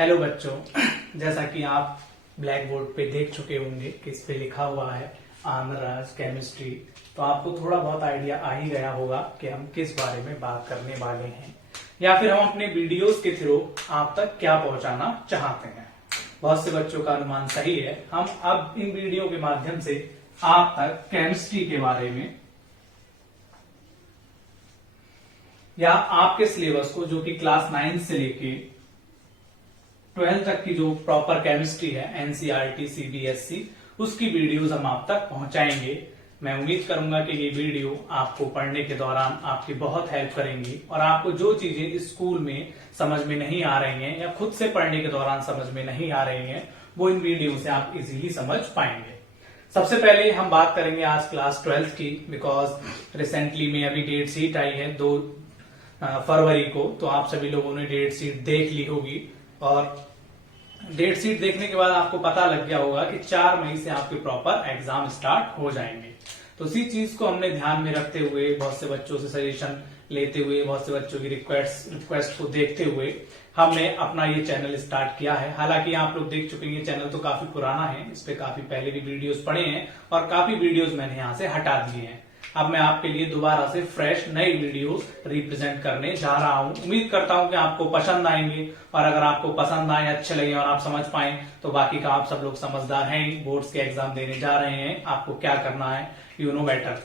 Hello बच्चों, जैसा कि आप ब्लैक बोर्ड पे देख चुके होंगे कि इस पे लिखा हुआ है ऑनर्स केमिस्ट्री। तो आपको थोड़ा बहुत आइडिया आ ही गया होगा कि हम किस बारे में बात करने वाले हैं या फिर हम अपने वीडियोस के थ्रू आप तक क्या पहुंचाना चाहते हैं। बहुत से बच्चों का अनुमान सही है। हम अब इन वीडियो के माध्यम से आप तक केमिस्ट्री के बारे में या आपके सिलेबस को, जो कि क्लास 9 से लेके 12 तक की जो प्रॉपर केमिस्ट्री है एनसीईआरटी सीबीएसई, उसकी वीडियोस हम आप तक पहुंचाएंगे। मैं उम्मीद करूंगा कि ये वीडियो आपको पढ़ने के दौरान आपकी बहुत हेल्प करेंगी और आपको जो चीजें स्कूल में समझ में नहीं आ रही हैं या खुद से पढ़ने के दौरान समझ में नहीं आ रही हैं, वो इन वीडियो से आप इजीली समझ पाएंगे। सबसे पहले हम बात करेंगे आज क्लास 12 की, बिकॉज रिसेंटली में अभी डेट शीट आई है 2 फरवरी को। तो आप सभी लोगों ने डेट शीट देख ली होगी और डेट शीट देखने के बाद आपको पता लग गया होगा कि 4 मई से आपके प्रॉपर एग्जाम स्टार्ट हो जाएंगे। तो इसी चीज को हमने ध्यान में रखते हुए, बहुत से बच्चों से सजेशन लेते हुए, बहुत से बच्चों की रिक्वेस्ट को देखते हुए हमने अपना ये चैनल स्टार्ट किया है। हालांकि आप लोग देख चुके हैं चैनल तो काफी पुराना है, इस पे काफी पहले भी वीडियोस पड़े हैं और काफी वीडियोस मैंने यहाँ से हटा दिए हैं। अब मैं आपके लिए दोबारा से फ्रेश नई वीडियोस रिप्रेजेंट करने जा रहा हूं। उम्मीद करता हूं कि आपको पसंद आएंगे और अगर आपको पसंद आए, अच्छे लगे और आप समझ पाए तो बाकी का आप सब लोग समझदार हैं, बोर्ड्स के एग्जाम देने जा रहे हैं, आपको क्या करना है यू नो बेटर।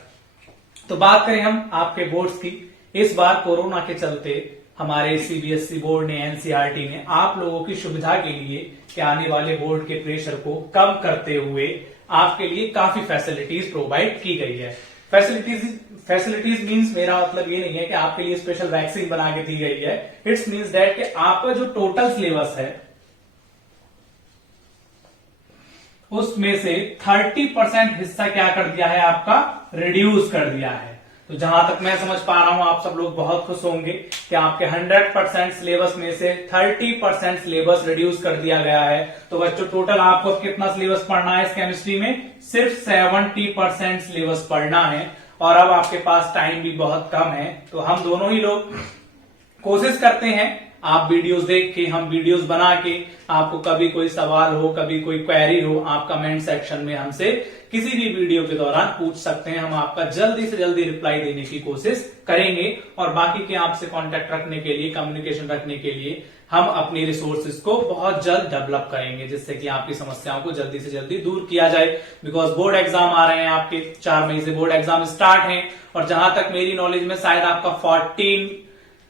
तो बात करें हम आपके बोर्ड्स की। इस बार कोरोना के चलते हमारे सीबीएसई बोर्ड ने, एनसीईआरटी ने आप लोगों की सुविधा के लिए कि आने वाले बोर्ड के प्रेशर को कम करते हुए आपके लिए काफी फैसिलिटीज प्रोवाइड की गई है। फैसिलिटीज मीन्स, मेरा मतलब ये नहीं है कि आपके लिए स्पेशल वैक्सीन बना के दी गई है। इट्स मीन्स दैट कि आपका जो टोटल सिलेबस है उसमें से 30% हिस्सा क्या कर दिया है, आपका रिड्यूस कर दिया है। तो जहां तक मैं समझ पा रहा हूं आप सब लोग बहुत खुश होंगे कि आपके 100% सिलेबस में से 30% सिलेबस रिड्यूस कर दिया गया है। तो बच्चों टोटल आपको कितना सिलेबस पढ़ना है इस केमिस्ट्री में? सिर्फ 70% सिलेबस पढ़ना है और अब आपके पास टाइम भी बहुत कम है। तो हम दोनों ही लोग कोशिश करते हैं, आप वीडियोस देख के, हम वीडियोस बना के, आपको कभी कोई सवाल हो, कभी कोई क्वेरी हो, आप कमेंट सेक्शन में हमसे किसी भी वीडियो के दौरान पूछ सकते हैं। हम आपका जल्दी से जल्दी रिप्लाई देने की कोशिश करेंगे और बाकी के आपसे कांटेक्ट रखने के लिए, कम्युनिकेशन रखने के लिए हम अपनी रिसोर्सेज को बहुत जल्द डेवलप करेंगे, जिससे कि आपकी समस्याओं को जल्दी से जल्दी दूर किया जाए। बिकॉज बोर्ड एग्जाम आ रहे हैं आपके, 4 मई से बोर्ड एग्जाम स्टार्ट हैं और जहां तक मेरी नॉलेज में शायद आपका 14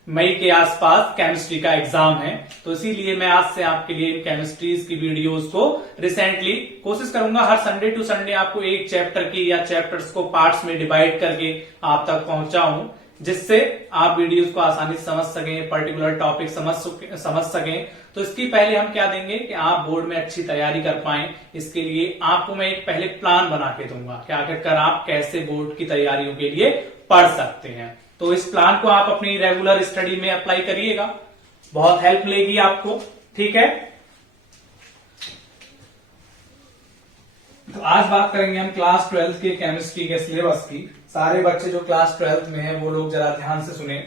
मई के आसपास केमिस्ट्री का एग्जाम है। तो इसीलिए मैं आज से आपके लिए केमिस्ट्रीज की वीडियोस को रिसेंटली कोशिश करूंगा हर संडे टू संडे आपको एक चैप्टर की या चैप्टर्स को पार्ट्स में डिवाइड करके आप तक पहुंचाऊं, जिससे आप वीडियोस को आसानी से समझ सकें, पर्टिकुलर टॉपिक समझ सकें। तो इसकी पहले हम क्या देंगे कि आप बोर्ड में अच्छी तैयारी कर पाएं। इसके लिए आपको मैं एक पहले प्लान बना के दूंगा कि आखिरकार आप कैसे बोर्ड की तैयारियों के लिए पढ़ सकते हैं। तो इस प्लान को आप अपनी रेगुलर स्टडी में अप्लाई करिएगा, बहुत हेल्प मिलेगी आपको, ठीक है। तो आज बात करेंगे हम क्लास 12 के केमिस्ट्री के सिलेबस की। सारे बच्चे जो क्लास 12 में हैं वो लोग जरा ध्यान से सुने।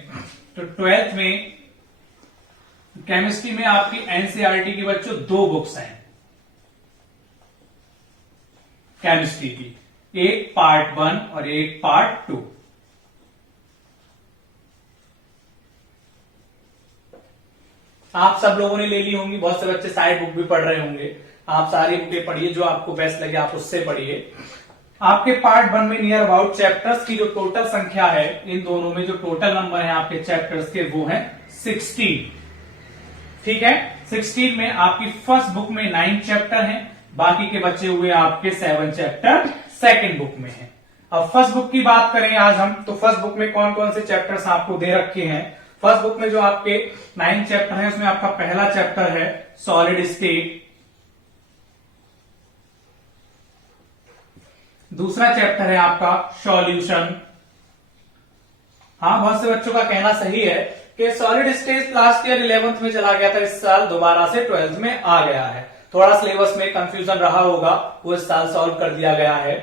तो 12th में केमिस्ट्री में आपकी एनसीईआरटी की बच्चों 2 बुक्स हैं केमिस्ट्री की, एक पार्ट 1 और एक पार्ट 2। आप सब लोगों ने ले ली होंगी, बहुत से बच्चे साइड बुक भी पढ़ रहे होंगे। आप सारी बुकें पढ़िए, जो आपको बेस्ट लगे आप उससे पढ़िए। आपके पार्ट 1 में नियर अबाउट चैप्टर्स की जो टोटल संख्या है, इन दोनों में जो टोटल नंबर है आपके चैप्टर्स के वो है 16, ठीक है। 16 में आपकी फर्स्ट बुक में 9 चैप्टर हैं, बाकी के बचे हुए आपके 7 चैप्टर सेकेंड बुक में है। अब फर्स्ट बुक की बात करें आज हम, तो फर्स्ट बुक में कौन कौन से चैप्टर्स आपको दे रखे हैं। फर्स्ट बुक में जो आपके 9 चैप्टर है उसमें आपका पहला चैप्टर है सॉलिड स्टेट, दूसरा चैप्टर है आपका सॉल्यूशन। हाँ, बहुत से बच्चों का कहना सही है कि solid state last year 11th में चला गया था, इस साल दोबारा से 12th में आ गया है। थोड़ा सिलेबस में कंफ्यूजन रहा होगा, वो इस साल सॉल्व कर दिया गया है।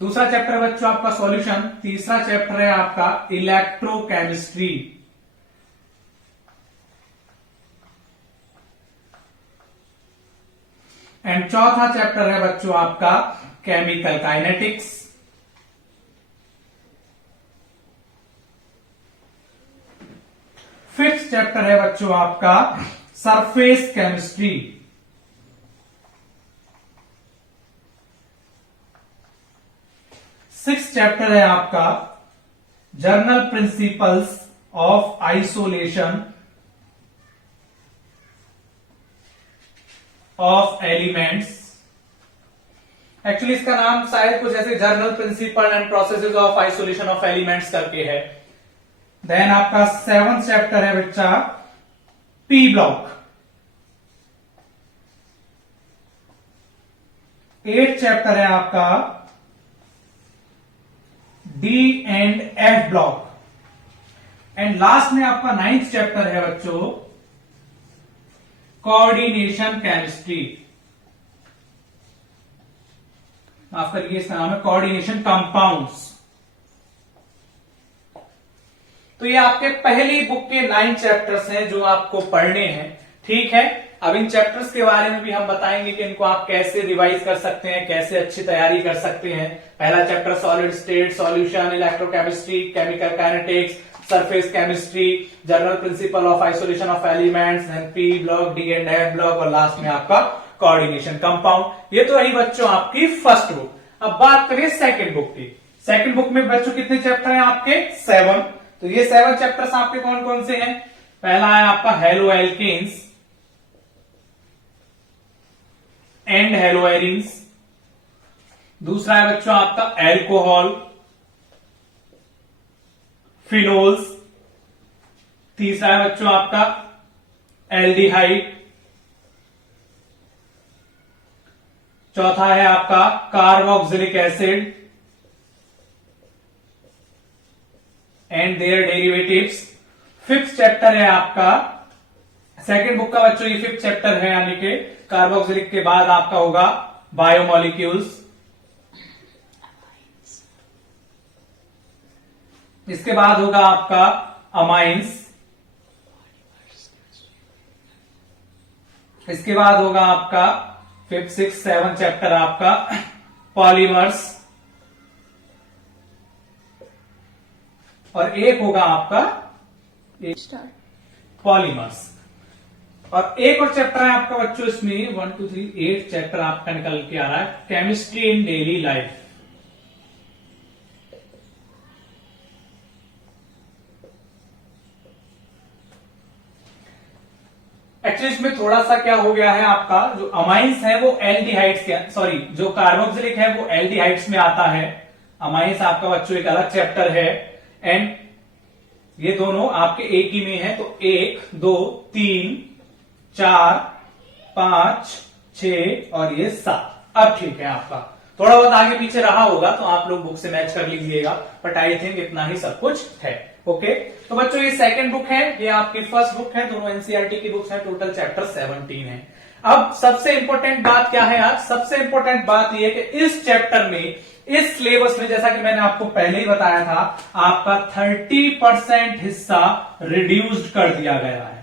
दूसरा चैप्टर बच्चों आपका सॉल्यूशन, तीसरा चैप्टर है आपका इलेक्ट्रोकेमिस्ट्री, एंड चौथा चैप्टर है बच्चों आपका केमिकल काइनेटिक्स। फिफ्थ चैप्टर है बच्चों आपका सरफेस केमिस्ट्री। सिक्स्थ चैप्टर है आपका general principles of isolation of elements. Actually इसका नाम शायद कुछ ऐसे general principle and processes of isolation of elements करके है। देन आपका सेवंथ चैप्टर है बच्चा पी ब्लॉक। एट चैप्टर है आपका D and F block. And last में आपका नाइन्थ चैप्टर है बच्चों कोऑर्डिनेशन केमिस्ट्री। माफ करिए, इसका नाम है कोऑर्डिनेशन कंपाउंड्स। तो ये आपके पहली बुक के 9 चैप्टर्स हैं जो आपको पढ़ने हैं। ठीक है, अब इन चैप्टर्स के बारे में भी हम बताएंगे कि इनको आप कैसे रिवाइज कर सकते हैं, कैसे अच्छी तैयारी कर सकते हैं। पहला chapter solid state solution, electrochemistry, chemical kinetics, surface chemistry, general principle of isolation of elements, P block, D and F block और लास्ट में आपका कोऑर्डिनेशन कंपाउंड। ये तो रही बच्चों आपकी फर्स्ट बुक। अब बात करें सेकंड बुक की। सेकंड बुक में बच्चों कितने चैप्टर हैं आपके? 7। तो ये 7 चैप्टर्स आपके कौन कौन से हैं? पहला है आपका halo alkanes and halo arenes. दूसरा है बच्चों आपका एल्कोहल, फिनोल्स। तीसरा है बच्चों आपका एल्डिहाइड। चौथा है आपका carboxylic acid and their derivatives. Fifth chapter है आपका, सेकेंड बुक का बच्चों ये फिफ्थ चैप्टर है, यानी कि कार्बोक्सिलिक के बाद आपका होगा बायोमोलिक्यूल्स। इसके बाद होगा आपका अमाइंस। इसके बाद होगा आपका 5th 6th 7th चैप्टर आपका पॉलीमर्स। और एक होगा आपका पॉलीमर्स। और एक और चैप्टर है आपका बच्चों इसमें 1 2 3 8 चैप्टर आपका निकल के आ रहा है, chemistry in daily life. Actually इसमें थोड़ा सा क्या हो गया है, आपका जो अमाइंस है वो एल्डिहाइड्स के, सॉरी जो कार्बोक्सिलिक है वो एल्डिहाइड्स में आता है। अमाइंस आपका बच्चों एक अलग चैप्टर है। एंड ये दोनों आपके एक ही में है, तो 1 2 3 4 5 6 और ये 7। अब ठीक है, आपका थोड़ा बहुत आगे पीछे रहा होगा तो आप लोग बुक से मैच कर लीजिएगा, बट आई थिंक इतना ही सब कुछ है। ओके, तो बच्चों ये सेकंड बुक है, ये आपकी फर्स्ट बुक है, दोनों एनसीईआरटी की बुक्स हैं। टोटल चैप्टर 17 है। अब सबसे इंपॉर्टेंट बात क्या है आज? सबसे इंपॉर्टेंट बात यह है कि इस चैप्टर में, इस सिलेबस में, जैसा कि मैंने आपको पहले ही बताया था, आपका 30% हिस्सा रिड्यूस्ड कर दिया गया है।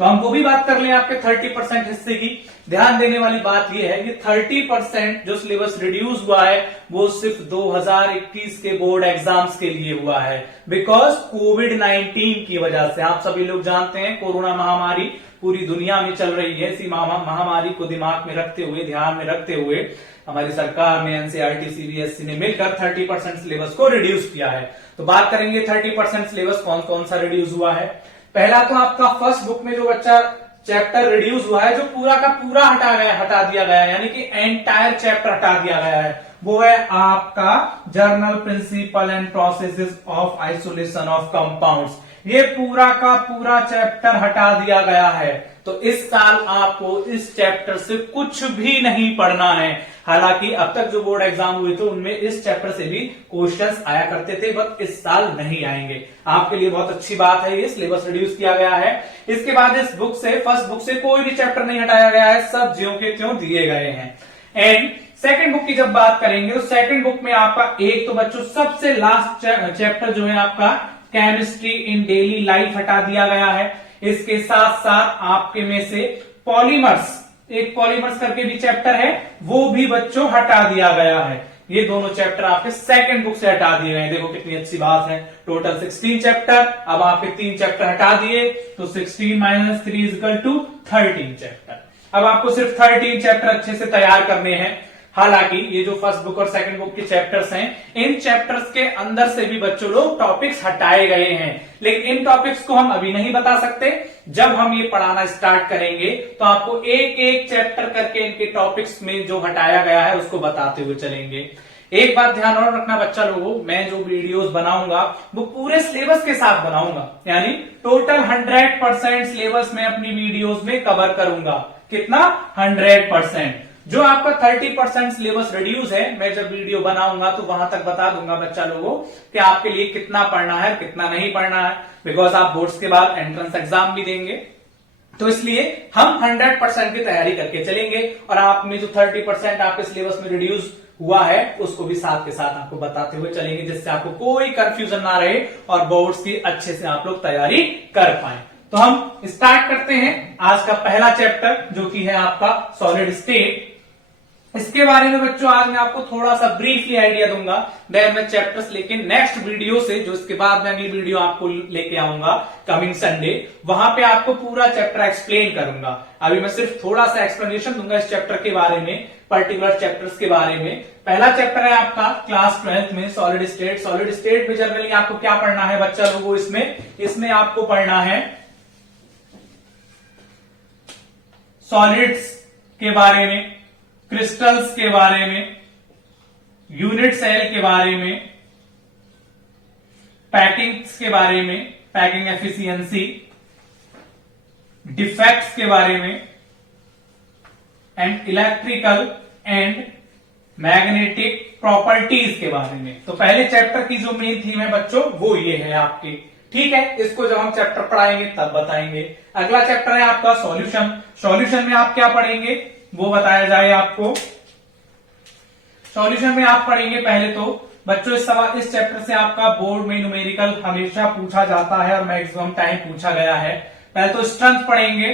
तो हम वो भी बात कर लें आपके 30% हिस्से की। ध्यान देने वाली बात यह है कि 30% जो सिलेबस रिड्यूस हुआ है वो सिर्फ 2021 के बोर्ड एग्जाम्स के लिए हुआ है, बिकॉज कोविड-19 की वजह से। आप सभी लोग जानते हैं कोरोना महामारी पूरी दुनिया में चल रही है। इसी महामारी को दिमाग में रखते हुए, ध्यान में रखते हुए हमारी सरकार ने, एनसीईआरटी सीबीएसई ने मिलकर 30% सिलेबस को रिड्यूस किया है। तो बात करेंगे 30% सिलेबस कौन कौन सा रिड्यूस हुआ है। पहला तो आपका फर्स्ट बुक में जो बच्चा चैप्टर रिड्यूस हुआ है, जो पूरा का पूरा हटा दिया गया है, यानी कि एंटायर चैप्टर हटा दिया गया है, वो है आपका general principle and processes of isolation of compounds. ये पूरा का पूरा चैप्टर हटा दिया गया है। तो इस साल आपको इस चैप्टर से कुछ भी नहीं पढ़ना है। हालांकि अब तक जो बोर्ड एग्जाम हुए थे उनमें इस चैप्टर से भी क्वेश्चंस आया करते थे, बट इस साल नहीं आएंगे। आपके लिए बहुत अच्छी बात है, ये सिलेबस रिड्यूस किया गया है। इसके बाद इस बुक से, फर्स्ट बुक से कोई भी चैप्टर नहीं हटाया गया है, सब ज्यों के त्यों दिए गए हैं। एंड सेकंड बुक की जब बात करेंगे तो सेकंड बुक में आपका एक तो बच्चों सबसे लास्ट चैप्टर जो है आपका केमिस्ट्री इन डेली लाइफ हटा दिया गया है। इसके साथ साथ आपके में से पॉलीमर्स एक पॉलीमर्स करके भी चैप्टर है, वो भी बच्चों हटा दिया गया है। ये दोनों चैप्टर आपके सेकंड बुक से हटा दिए गए हैं। देखो कितनी अच्छी बात है। टोटल 16 चैप्टर, अब आपके 3 चैप्टर हटा दिए तो 16 - 3 = 13 चैप्टर। अब आपको सिर्फ 13 चैप्टर अच्छे से तैयार करने हैं। हालांकि ये जो फर्स्ट बुक और सेकंड बुक के चैप्टर्स हैं, इन चैप्टर्स के अंदर से भी बच्चों लोग टॉपिक्स हटाए गए हैं, लेकिन इन टॉपिक्स को हम अभी नहीं बता सकते। जब हम ये पढ़ाना स्टार्ट करेंगे तो आपको एक एक चैप्टर करके इनके टॉपिक्स में जो हटाया गया है उसको बताते हुए चलेंगे। एक बात ध्यान और रखना बच्चा लोगों, मैं जो वीडियोस बनाऊंगा वो पूरे सिलेबस के साथ बनाऊंगा, यानी टोटल 100% सिलेबस में अपनी वीडियोस में कवर करूंगा। कितना? 100%। जो आपका 30% सिलेबस रिड्यूस है, मैं जब वीडियो बनाऊंगा तो वहां तक बता दूंगा बच्चा लोगों कि आपके लिए कितना पढ़ना है, कितना नहीं पढ़ना है, बिकॉज आप बोर्ड्स के बाद एंट्रेंस एग्जाम भी देंगे। तो इसलिए हम 100% की तैयारी करके चलेंगे और आप में जो 30% आपके सिलेबस में रिड्यूस हुआ है उसको भी साथ के साथ आपको बताते हुए चलेंगे, जिससे आपको कोई कंफ्यूजन ना रहे और बोर्ड्स की अच्छे से आप लोग तैयारी कर पाए। तो हम स्टार्ट करते हैं आज का पहला चैप्टर, जो कि है आपका सॉलिड स्टेट। इसके बारे में बच्चों आज मैं आपको थोड़ा सा ब्रीफली आइडिया दूंगा। देयर मैं चैप्टर्स लेके नेक्स्ट वीडियो से, जो इसके बाद में अगली वीडियो आपको लेके आऊंगा कमिंग संडे, वहां पे आपको पूरा चैप्टर एक्सप्लेन करूंगा। अभी मैं सिर्फ थोड़ा सा एक्सप्लेनेशन दूंगा इस चैप्टर के बारे में, पर्टिकुलर चैप्टर्स के बारे में। पहला चैप्टर है आपका क्लास 12th में सॉलिड स्टेट। सॉलिड स्टेट में जनरली आपको क्या पढ़ना है बच्चा लोगों? इसमें आपको पढ़ना है सॉलिड्स के बारे में, क्रिस्टल्स के बारे में, यूनिट सेल के बारे में, पैकिंग्स के बारे में, पैकिंग एफिशिएंसी, डिफेक्ट्स के बारे में, and electrical and magnetic properties के बारे में। तो पहले चैप्टर की जो मेन थीम है बच्चों वो ये है आपकी, ठीक है। इसको जब हम चैप्टर पढ़ाएंगे तब बताएंगे। अगला चैप्टर है आपका सॉल्यूशन। सॉल्यूशन में आप क्या पढ़ेंगे वो बताया जाए आपको। सॉल्यूशन में आप पढ़ेंगे पहले तो बच्चों इस चैप्टर से आपका बोर्ड में न्यूमेरिकल हमेशा पूछा जाता है और मैक्सिमम टाइम पूछा गया है। पहले तो स्ट्रेंथ पढ़ेंगे,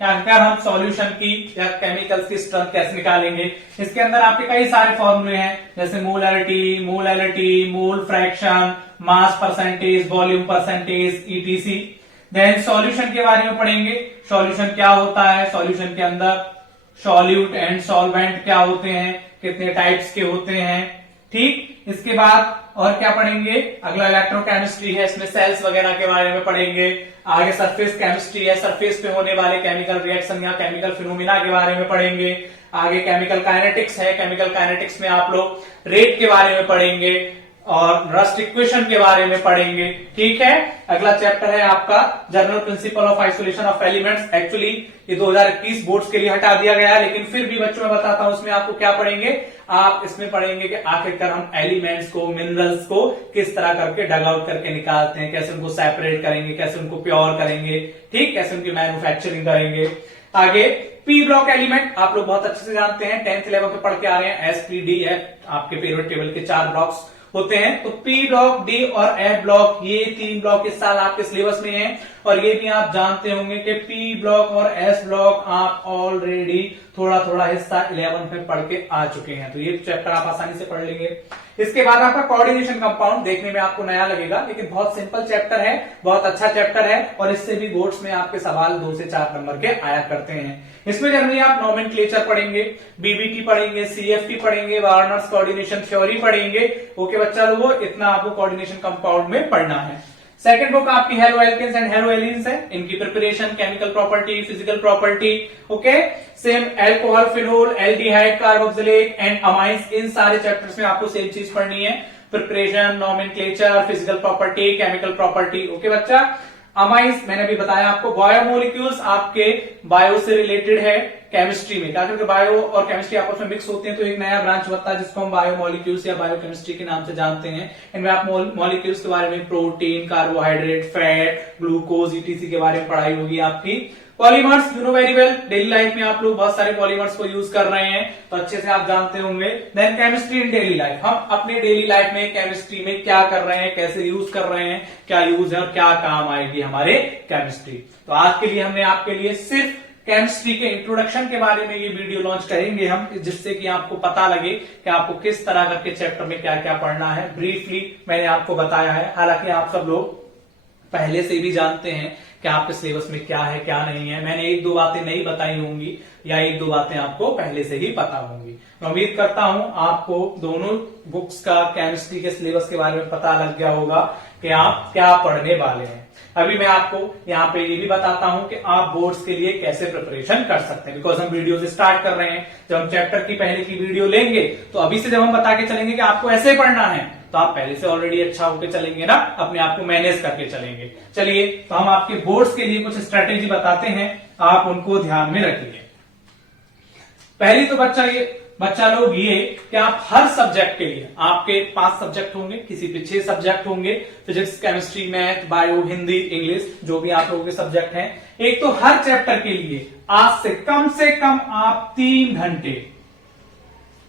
क्या हम सॉल्यूशन की या केमिकल्स की स्ट्रेंथ कैसे निकालेंगे। इसके अंदर आपके कई सारे फॉर्मूले हैं, जैसे molarity, mole fraction, mass percentage, volume percentage, ETC. Then solution के बारे में पढ़ेंगे, सॉल्यूशन क्या होता है, सॉल्यूशन के अंदर सॉल्यूट एंड सॉल्वेंट क्या होते हैं, कितने टाइप्स के होते हैं, ठीक। इसके बाद और क्या पढ़ेंगे? अगला इलेक्ट्रोकेमिस्ट्री है, इसमें सेल्स वगैरह के बारे में पढ़ेंगे। आगे सरफेस केमिस्ट्री है, सरफेस पे होने वाले केमिकल रिएक्शन या केमिकल फिनोमिना के बारे में पढ़ेंगे। आगे केमिकल काइनेटिक्स है, केमिकल काइनेटिक्स में आप लोग रेट के बारे में पढ़ेंगे और रस्ट इक्वेशन के बारे में पढ़ेंगे, ठीक है। अगला चैप्टर है आपका general principle of isolation of elements. Actually ये 2021 बोर्ड्स के लिए हटा दिया गया है, लेकिन फिर भी बच्चों मैं बताता हूं उसमें आपको क्या पढ़ेंगे। आप इसमें पढ़ेंगे कि आखिरकार हम एलिमेंट्स को, मिनरल्स को किस तरह करके डग आउट करके निकालते हैं, कैसे उनको सेपरेट करेंगे, कैसे उनको प्योर करेंगे, ठीक, कैसे उनकी मैन्युफैक्चरिंग करेंगे। आगे पी ब्लॉक एलिमेंट आप लोग बहुत अच्छे से जानते हैं, 10th लेवल पे पढ़ के आ रहे हैं। एस, पी, डी, एफ आपके पीरियड टेबल के 4 ब्लॉक्स होते हैं। तो पी ब्लॉक, डी और एफ ब्लॉक, ये 3 ब्लॉक इस साल आपके सिलेबस में हैं। और ये भी आप जानते होंगे कि पी ब्लॉक और एस ब्लॉक आप ऑलरेडी थोड़ा थोड़ा हिस्सा 11 में पढ़ के आ चुके हैं, तो ये चैप्टर आप आसानी से पढ़ लेंगे। इसके बाद आपका कोऑर्डिनेशन कंपाउंड, देखने में आपको नया लगेगा लेकिन बहुत सिंपल चैप्टर है, बहुत अच्छा चैप्टर है और इससे भी बोर्ड्स में आपके सवाल 2 से 4 नंबर के आया करते हैं। इसमें जनरली आप नोमेनक्लेचर पढ़ेंगे, बीबीटी पढ़ेंगे, सीएफटी पढ़ेंगे, वार्नर्स कोऑर्डिनेशन थ्योरी पढ़ेंगे। ओके बच्चा लोगों, इतना आपको कोऑर्डिनेशन कंपाउंड में पढ़ना है। सेकंड बुक आपकी हेलो एल्केन्स एंड हेलो एलिन्स है, इनकी preparation, chemical property, physical property, okay. Same alcohol, phenol, aldehyde, carboxylate and amines, इन सारे चैप्टर्स में आपको सेम चीज पढ़नी है। Preparation, nomenclature, physical property, chemical property, okay बच्चा। अमाइंस मैंने भी बताया आपको, बायोमोलिक्यूल्स आपके बायो से रिलेटेड है केमिस्ट्री में, क्योंकि बायो और केमिस्ट्री आपस में मिक्स होते हैं तो एक नया ब्रांच बनता है जिसको हम बायोमोलिक्यूल्स या बायोकेमिस्ट्री के नाम से जानते हैं। इनमें आप मॉलिक्यूल्स के बारे में protein, carbohydrate, fat, glucose, etc के बारे में पढ़ाई होगी आपकी। Polymers you know very well, daily life में आप लोग बहुत सारे पॉलीमर्स को यूज कर रहे हैं तो अच्छे से आप जानते होंगे। Then chemistry in daily life, हम अपने डेली लाइफ में केमिस्ट्री में क्या कर रहे हैं, कैसे यूज कर रहे हैं, क्या यूज है और क्या काम आएगी हमारे केमिस्ट्री। तो आज के लिए हमने आपके लिए सिर्फ केमिस्ट्री के इंट्रोडक्शन के बारे में ये वीडियो लॉन्च करेंगे हम, जिससे कि आपको पता लगे कि आपको किस तरह करके चैप्टर में क्या क्या पढ़ना है। ब्रीफली मैंने आपको बताया है, हालांकि आप सब लोग पहले से भी जानते हैं कि आपके सिलेबस में क्या है क्या नहीं है। मैंने एक दो बातें नहीं बताई होंगी या एक दो बातें आपको पहले से ही पता होंगी। मैं उम्मीद करता हूं आपको दोनों बुक्स का केमिस्ट्री के सिलेबस के बारे में पता लग गया होगा कि आप क्या पढ़ने वाले हैं। अभी मैं आपको यहाँ पे ये भी बताता हूं कि आप बोर्ड्स के लिए कैसे प्रिपरेशन कर सकते हैं, बिकॉज हम वीडियो से स्टार्ट कर रहे हैं। जब हम चैप्टर की पहले की वीडियो लेंगे तो अभी से जब हम बता के चलेंगे कि आपको ऐसे पढ़ना है, तो आप पहले से ऑलरेडी अच्छा होकर चलेंगे ना, अपने आप को मैनेज करके चलेंगे। चलिए, तो हम आपके बोर्ड्स के लिए कुछ स्ट्रेटेजी बताते हैं, आप उनको ध्यान में रखिए। पहली तो बच्चा लोग ये कि आप हर सब्जेक्ट के लिए, आपके 5 सब्जेक्ट होंगे, किसी पे 6 सब्जेक्ट होंगे, physics, chemistry, math, bio, Hindi, English, जो भी आप लोगों के सब्जेक्ट हैं। एक तो हर चैप्टर के लिए आज से कम आप 3 घंटे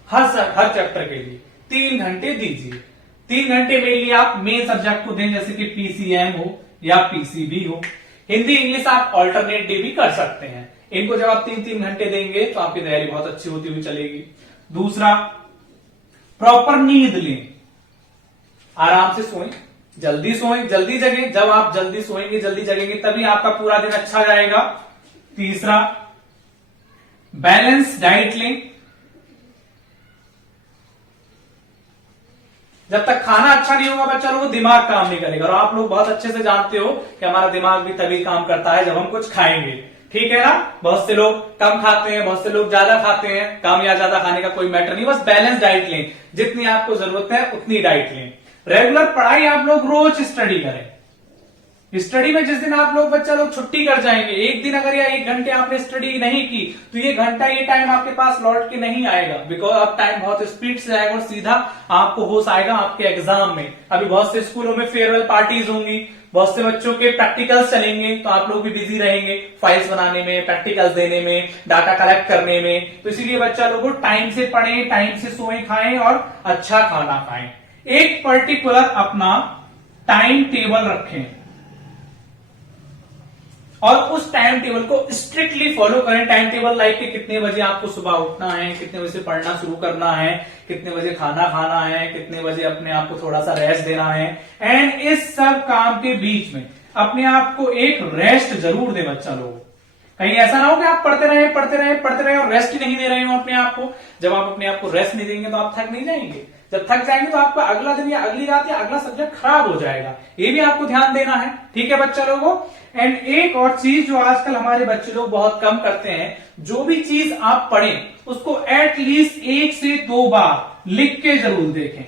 हर चैप्टर के लिए 3 घंटे दीजिए। 3 घंटे में लिए आप मेन सब्जेक्ट को दें, जैसे कि पीसीएम हो या पीसीबी हो। हिंदी, इंग्लिश आप ऑल्टरनेट डे भी कर सकते हैं। इनको जब आप 3-3 घंटे देंगे तो आपकी तैयारी बहुत अच्छी होती हुई चलेगी। दूसरा, प्रॉपर नींद लें, आराम से सोएं, जल्दी जगें। जब आप जल्दी सोएंगे, जल्दी जगेंगे, तभी आपका पूरा दिन अच्छा जाएगा। तीसरा, बैलेंस डाइट लें। जब तक खाना अच्छा नहीं होगा बच्चा लोग, दिमाग काम नहीं करेगा। और आप लोग बहुत अच्छे से जानते हो कि हमारा दिमाग भी तभी काम करता है जब हम कुछ खाएंगे, ठीक है ना। बहुत से लोग कम खाते हैं, बहुत से लोग ज्यादा खाते हैं। कम या ज्यादा खाने का कोई मैटर नहीं, बस बैलेंस डाइट लें। जितनी आपको जरूरत है उतनी डाइट लें। रेगुलर पढ़ाई आप लोग रोज स्टडी करें। स्टडी में जिस दिन आप लोग बच्चा लोग छुट्टी कर जाएंगे, एक दिन अगर या 1 घंटे आपने स्टडी नहीं की, तो ये घंटा, ये टाइम आपके पास लौट के नहीं आएगा, बिकॉज अब टाइम बहुत स्पीड से आएगा और सीधा आपको होश आएगा आपके एग्जाम में। अभी बहुत से स्कूलों में फेयरवेल पार्टीज होंगी, बहुत से बच्चों के प्रैक्टिकल्स चलेंगे, तो आप लोग भी बिजी रहेंगे फाइल्स बनाने में, प्रैक्टिकल्स देने में, डाटा कलेक्ट करने में। तो इसीलिए बच्चा लोगों टाइम से पढ़ें, टाइम से सोएं, खाएं और अच्छा खाना खाएं। एक पर्टिकुलर अपना टाइम टेबल रखें और उस टाइम टेबल को स्ट्रिक्टली फॉलो करें। टाइम टेबल लाइक कि कितने बजे आपको सुबह उठना है, कितने बजे से पढ़ना शुरू करना है, कितने बजे खाना खाना है, कितने बजे अपने आप को थोड़ा सा रेस्ट देना है। एंड इस सब काम के बीच में अपने आप को एक रेस्ट जरूर दे बच्चा लोग। कहीं ऐसा ना हो कि आप पढ़ते रहे और रेस्ट ही नहीं दे रहे हो अपने आप को। जब आप अपने आप को रेस्ट नहीं देंगे तो आप थक नहीं जाएंगे। जब थक जाएंगे तो आपका अगला दिन या अगली रात या अगला सब्जेक्ट खराब हो जाएगा। ये भी आपको ध्यान देना है, ठीक है बच्चा लोगों। एंड एक और चीज जो आजकल हमारे बच्चे लोग बहुत कम करते हैं, जो भी चीज आप पढ़ें उसको एटलीस्ट 1 से 2 बार लिख के जरूर देखें।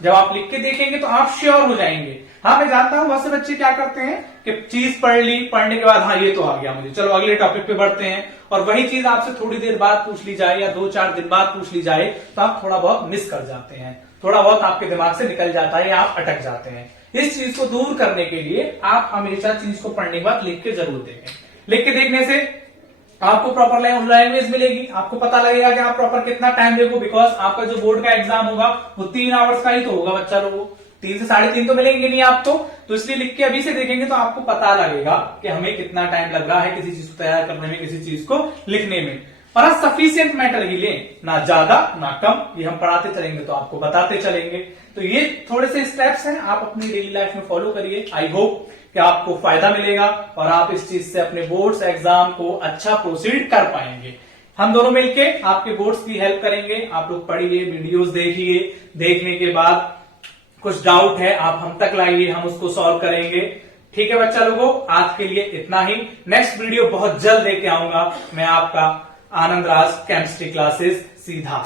जब आप लिख के देखेंगे तो आप श्योर हो जाएंगे। हाँ, मैं जानता हूं बहुत से बच्चे क्या करते हैं कि चीज पढ़ ली, पढ़ने के बाद हाँ ये तो आ गया मुझे, चलो अगले टॉपिक पे बढ़ते हैं, और वही चीज आपसे थोड़ी देर बाद पूछ ली जाए या 2-4 दिन बाद पूछ ली जाए तो आप थोड़ा बहुत मिस कर जाते हैं, थोड़ा बहुत आपके दिमाग से निकल जाता है या आप अटक जाते हैं। इस चीज को दूर करने के लिए आप हमेशा चीज को पढ़ने के बाद लिख के जरूर देखें। लिख के देखने से आपको प्रॉपर लैंग्वेज मिलेगी, आपको पता लगेगा कि आप प्रॉपर कितना टाइम देखो, बिकॉज आपका जो बोर्ड का एग्जाम होगा वो 3 आवर्स का ही तो होगा बच्चा लोगों। 3 से 3.5 तो मिलेंगे नहीं आपको, तो इसलिए लिख के अभी से देखेंगे तो आपको पता लगेगा कि हमें कितना टाइम लग रहा है किसी चीज को तैयार करने में, किसी चीज को लिखने में। पर सफिशियंट मैटर ही लें, ना ज्यादा ना कम। ये हम पढ़ाते चलेंगे तो आपको बताते चलेंगे। तो ये थोड़े से स्टेप्स हैं, आप अपनी डेली लाइफ में फॉलो करिए। आई होप कि आपको फायदा मिलेगा और आप इस चीज से अपने बोर्ड्स एग्जाम को अच्छा प्रोसीड कर पाएंगे। हम दोनों मिलके आपके बोर्ड्स की हेल्प करेंगे। आप लोग पढ़िए, वीडियोस देखिए, देखने के बाद कुछ डाउट है आप हम तक लाइए, हम उसको सॉल्व करेंगे। ठीक है बच्चा लोगों, आज के लिए इतना ही। नेक्स्ट वीडियो बहुत जल्द लेके आऊंगा मैं, आपका आनंद राज केमिस्ट्री क्लासेस सीधा।